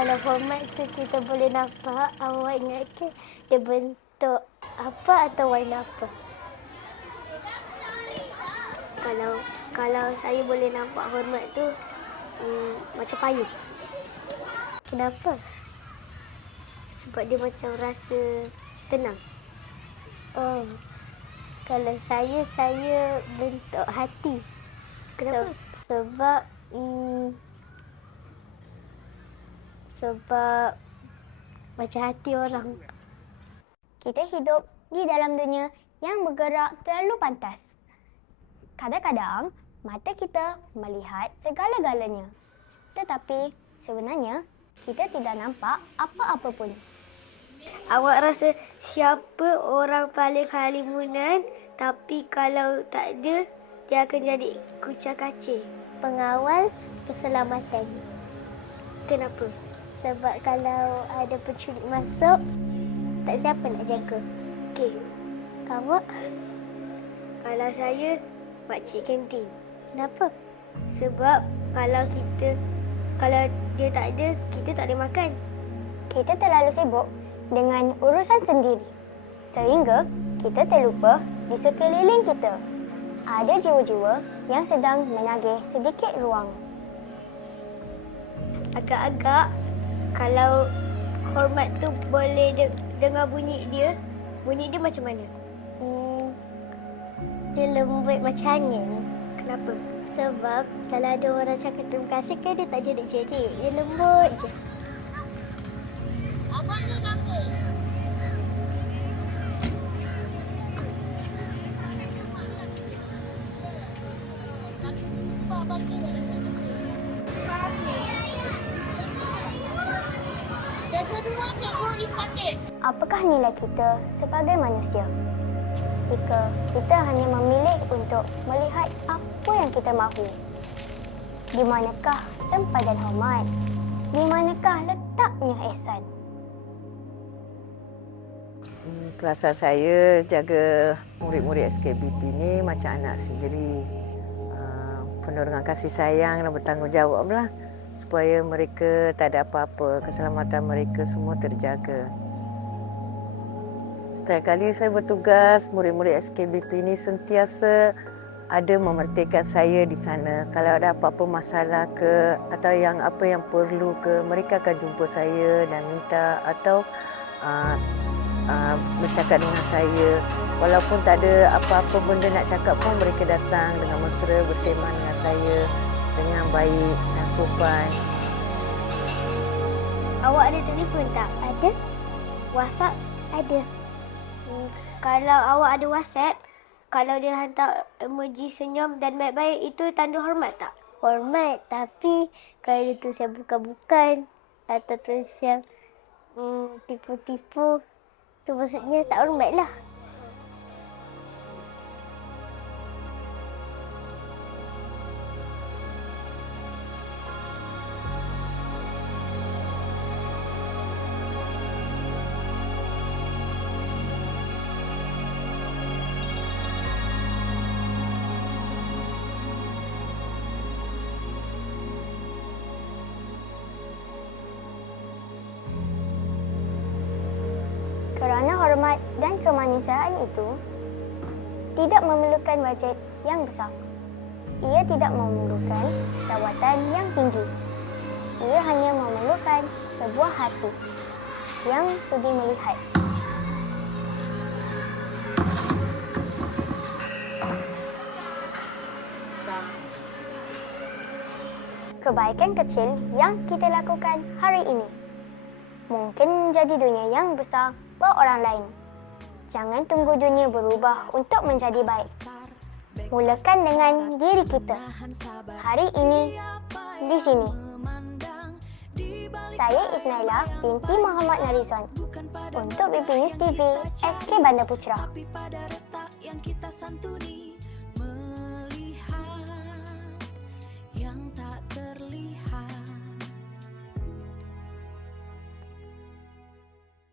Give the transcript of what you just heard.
Kalau hormat tu kita boleh nampak, awak ingat ke dia bentuk apa atau warna apa? Kalau saya boleh nampak hormat tu macam payung. Kenapa? Sebab dia macam rasa tenang. Oh, kalau saya bentuk hati. Kenapa? Sebab macam hati orang. Kita hidup di dalam dunia yang bergerak terlalu pantas. Kadang-kadang, mata kita melihat segala-galanya. Tetapi sebenarnya, kita tidak nampak apa-apa pun. Awak rasa siapa orang paling halimunan, tapi kalau tak ada, dia akan jadi kucak-kacir? Pengawal keselamatan. Kenapa? Sebab kalau ada penculik masuk, tak siapa nak jaga. Okey. Awak? Kalau saya, makcik kantin. Kenapa? Sebab kalau dia tak ada, kita tak boleh makan. Kita terlalu sibuk dengan urusan sendiri. Sehingga kita terlupa di sekeliling kita. Ada jiwa-jiwa yang sedang menagih sedikit ruang. Agak-agak, kalau hormat tu boleh dengar bunyi dia macam mana? Dia lembut macam angin. Kenapa? Sebab kalau ada orang cakap terima kasih kan dia tak jerit-jerit. Dia lembut je. Abangnya cantik. Dan kedua, cikgu Ismail. Apakah nilai kita sebagai manusia? Jika kita hanya memilih untuk melihat apa yang kita mahu. Di manakah sempadan hormat? Di manakah letaknya ihsan? Perasaan saya jaga murid-murid SKBP ni macam anak sendiri. Penuh dengan kasih sayang dan bertanggungjawablah supaya mereka tak ada apa-apa, keselamatan mereka semua terjaga. Setiap kali saya bertugas, murid-murid SKBP ini sentiasa ada memerhatikan saya di sana. Kalau ada apa-apa masalah ke atau apa yang perlu ke, mereka akan jumpa saya dan minta atau bercakap dengan saya. Walaupun tak ada apa-apa benda nak cakap pun, mereka datang dengan mesra bersembang dengan saya dengan baik dan sopan. Awak ada telefon tak? Ada. WhatsApp? Ada. Kalau awak ada WhatsApp, kalau dia hantar emoji senyum dan baik-baik, itu tanda hormat tak? Hormat, tapi kalau dia tulis yang bukan-bukan atau tulis yang tipu-tipu, tu maksudnya tak hormat lah. Kerana hormat dan kemanusiaan itu tidak memerlukan bajet yang besar. Ia tidak memerlukan jawatan yang tinggi. Ia hanya memerlukan sebuah hati yang sudi melihat. Kebaikan kecil yang kita lakukan hari ini mungkin menjadi dunia yang besar buat orang lain. Jangan tunggu dunia berubah untuk menjadi baik. Mulakan dengan diri kita. Hari ini, di sini. Saya Isnaila binti Muhammad Narizwan untuk BP News TV SK Bandar Putra.